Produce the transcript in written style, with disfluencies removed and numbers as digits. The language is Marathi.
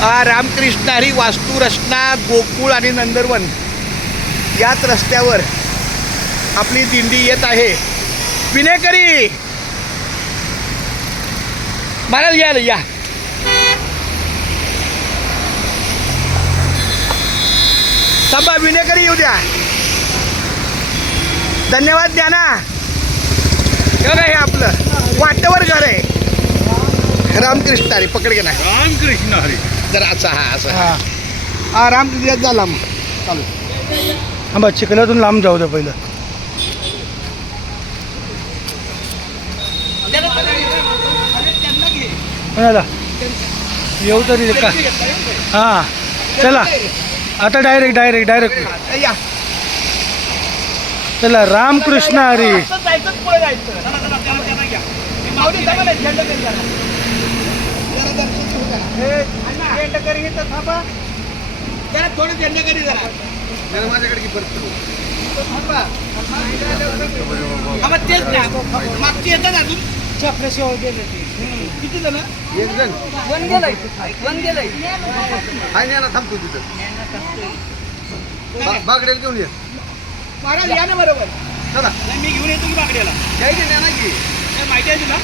रामकृष्ण हरी वास्तू रचना गोकुळ आणि नंदनवन याच रस्त्यावर आपली दिंडी येत आहे. विनेकरी मला या थांबा, विनेकरी येऊ द्या. धन्यवाद द्या ना. हे आपलं वाटेवर घर आहे. रामकृष्ण हरी पकड घे ना. रामकृष्ण हरी जर असा हा असं हा रामकृष्ण झाला मग चालू. हा बा चिखलातून लांब जाऊ दे पहिलं. कोणाला येऊ तरी का. हां चला आता डायरेक्ट या चला. रामकृष्ण हरी. पुढे जायचं. थोडं झेंडेकरी जरा माझ्याकडे की परत तेच ना मागची येतात अजून चपल्याशिवाय गेले. किती जण? एक जण वन गेलंय ना. थांबतो तिथं बागड्याला घेऊन ये. महाराज या ना बरोबर. चला मी घेऊन येतो की बागड्याला. यायचं ना की माहिती आहे तुला.